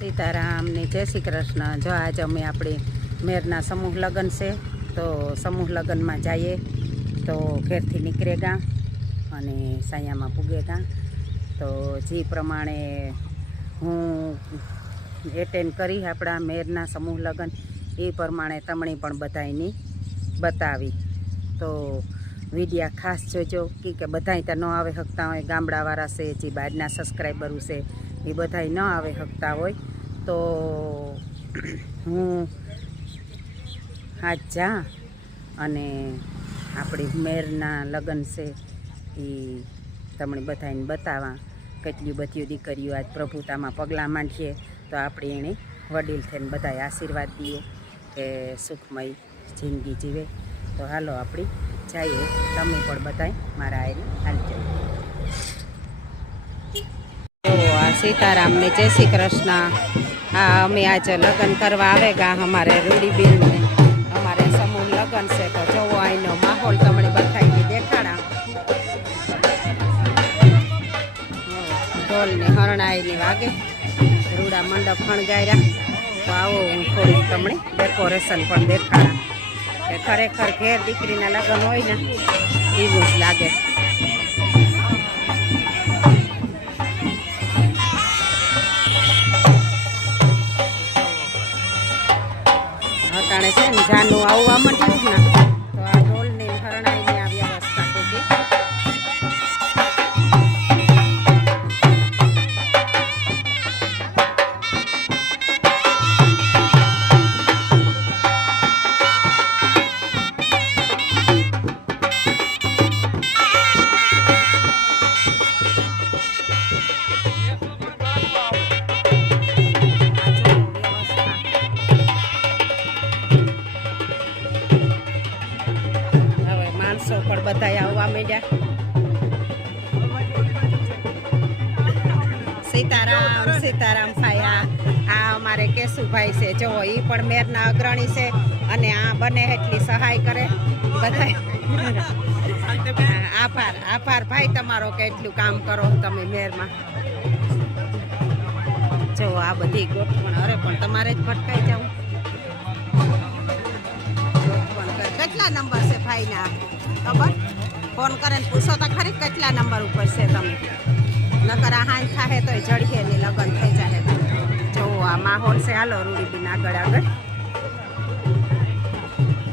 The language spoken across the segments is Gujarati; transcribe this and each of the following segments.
સીતારામ ને જય શ્રી કૃષ્ણ. જો આજે અમે આપણે મેરના સમૂહ લગ્ન છે, તો સમૂહ લગ્નમાં જઈએ. તો ઘેરથી નીકળે ગા અને સાયામાં પૂગે ગા. તો જે પ્રમાણે હું એટેન્ડ કરી આપણા મેરના સમૂહ લગ્ન, એ પ્રમાણે તમને પણ બધાયની બતાવી. તો વિડીયા ખાસ જોજો, કે બધાય ત્યાં ન આવે શકતા હોય, ગામડાવાળા છે, જે બહારના સબસ્ક્રાઈબરો છે એ બધાય ન આવે શકતા હોય, તો હું હાથ જા અને આપણી મેરના લગ્ન છે એ તમને બધાને બતાવવા કેટલી બધી દીકરીઓ આજ પ્રભુતામાં પગલાં માંડીએ તો આપણે એને વડીલ થઈને બધાય આશીર્વાદ દઈએ કે સુખમય જિંદગી જીવે. તો હાલો આપણી જઈએ, તમે પણ બધાય મારા આયરી હાલ જઈએ. તો આ સીતારામ ને જય શ્રી કૃષ્ણ. હા, અમે આજે લગ્ન કરવા આવે ગા અમારે રૂડીબેન ને અમારે સમૂહ લગ્ન છે, તો જવો અહીંનો માહોલ તમને બતાવીને દેખાડા. ઢોલને હરણાઈને વાગે. રૂડા મંડપ ખણગાર્યા તો આવો હું થોડીક તમને ડેકોરેશન પણ દેખાડા. કે ખરેખર ઘેર દીકરીના લગ્ન હોય ને એવું જ લાગે. બધા સીતારામ સીતારામ ભાઈ આ આ અમારે કેશુભાઈ છે. જો એ પણ મેરના અગ્રણી છે અને આ બને એટલી સહાય કરે. બધા આભાર આભાર. ભાઈ, તમારો કે એટલું કામ કરો તમે મેરમાં? જો, આ બધી ગોઠવણ. અરે, પણ તમારે જ ભટકાઈ ગોઠવણ કેટલા નંબર છે ભાઈના? ખબર? ફોન કરે ને પૂછો તો ખરી કેટલા નંબર ઉપર છે તમે. નકર આ હાંજ થાય તો જડીએ ને લગન થઈ જાય જો આ માહોલ છે હાલો રૂડીબીન આગળ આગળ.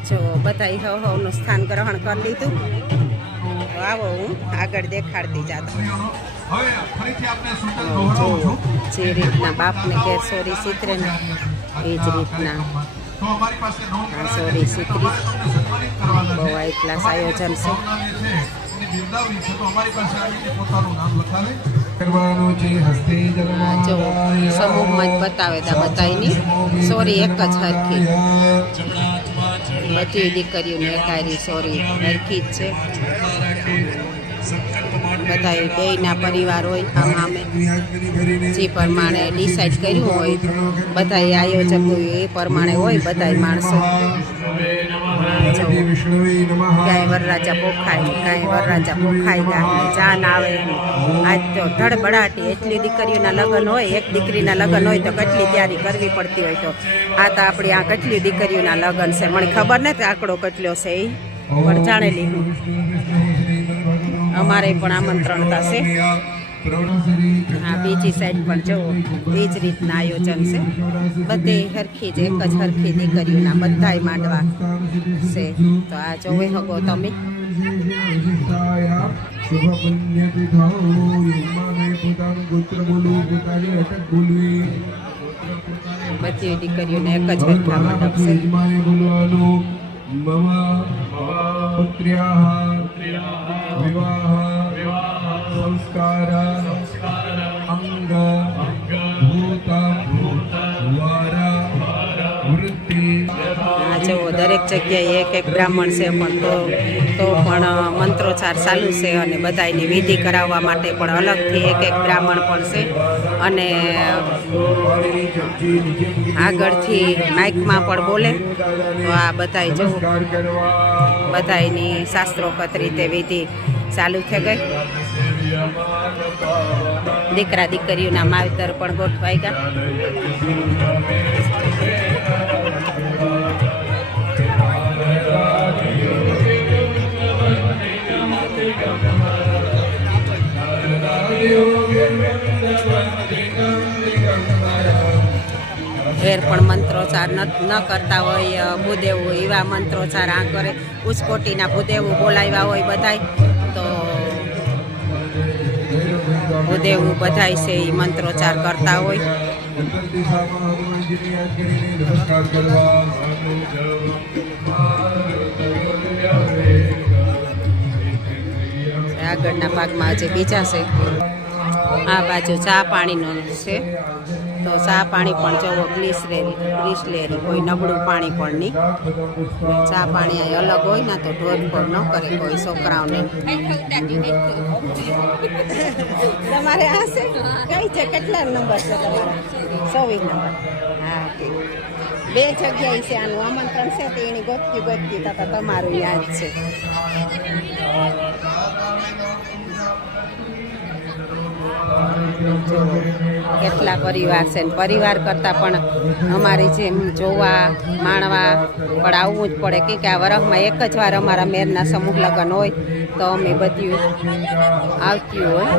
જો બધા હવ હવનું સ્થાન ગ્રહણ કરી લીધું. આવો હું આગળ દેખાડતી જાતો જે રીતના બાપને ઘેર સોરી સીતરે ને એ જ રીતના. તો અમારી પાસે નોંધ આ કરાવી સોરી સીતરી તમને સન્માનિત કરવાના બહુ છે ક્લાસ આયોજન છે સમૂહમાં જ બતાવે તા બધાયની. સોરી એક જ હરખી. બધી દીકરીઓને એકાયરી સોરી હરખી જ છે. બધાય બેયના પરિવાર હોય, આમ આમે જે પ્રમાણે ડિસાઈડ કર્યું હોય બધાય હોય, એ પ્રમાણે હોય બધાય માણસો. ક્યાંય વરરાજા પોખાય, ક્યાંય વરરાજા પોખાય, ક્યાંય જાન આવે. આજ તો ધડબડાટી, એટલી દીકરીઓના લગ્ન હોય, એક દીકરીના લગ્ન હોય તો કેટલી તૈયારી કરવી પડતી હોય તો. આ તો આપણી આ કેટલી દીકરીઓના લગ્ન છે, મને ખબર નથી આંકડો કેટલો છે એ પણ જાણેલી અમારે પણ આમંત્રણ થશે આ બીજી સાઈડ પણ જુઓ એ જ રીતના આયોજન છે બધે હરખી જ એક જ હરખી દીકરીઓના બધાય માંડવા છે તો આ જોવે હગો તમે બધી દીકરીઓને એક જ હરખા મંડપ વિવાહ संस्कार અંગ भूत વર વૃત્તિ આજે દરેક જગ્યાએ એક એક બ્રાહ્મણ છે, પણ તો તો પણ મંત્રોચ્ચાર ચાલુ છે અને બધાયની વિધિ કરાવવા માટે પણ અલગથી એક એક બ્રાહ્મણ પણ છે. અને આગળથી માઇકમાં પણ બોલે. તો આ બધાય જો, બધાયની શાસ્ત્રોગત રીતે વિધિ ચાલુ થઈ ગઈ. દીકરા દીકરીઓના માવતર પણ ગોઠવાઈ ગયા. ઘેર પણ મંત્રોચ્ચાર ન કરતા હોય અ, એવા મંત્રોચ્ચાર આ કરે. ઉચકોટીના ભૂદેવું બોલાવ્યા હોય બધાય. તો ભૂદેવું બધાય છે એ મંત્રોચ્ચાર કરતા હોય. આગળના ભાગમાં હજી બીજા છે. આ બાજુ ચા પાણીનું છે. તો ચા પાણી પણ જોવો ગ્લિસરેરી ગ્લિસલેરી કોઈ નબળું પાણી પણ નહીં. ચા પાણી અહીં અલગ હોય ને તો ઢોરફોડ ન કરે કોઈ છોકરાઓને. તમારે આ છે? કઈ છે? કેટલા નંબર છે તમારા? ચોવીસ નંબર. હા બે જગ્યાએ છે, આનું આમંત્રણ છે, તો એની ગોતતી ગોતતી તો તમારું યાદ છે. કેટલા પરિવાર છે પરિવાર કરતાં પણ અમારી જેમ જોવા, માણવા, પણ આવવું જ પડે. કે કે આ વરખમાં એક જ વાર અમારા મેરના સમૂહ લગ્ન હોય, તો અમે બધું આવતી હોય.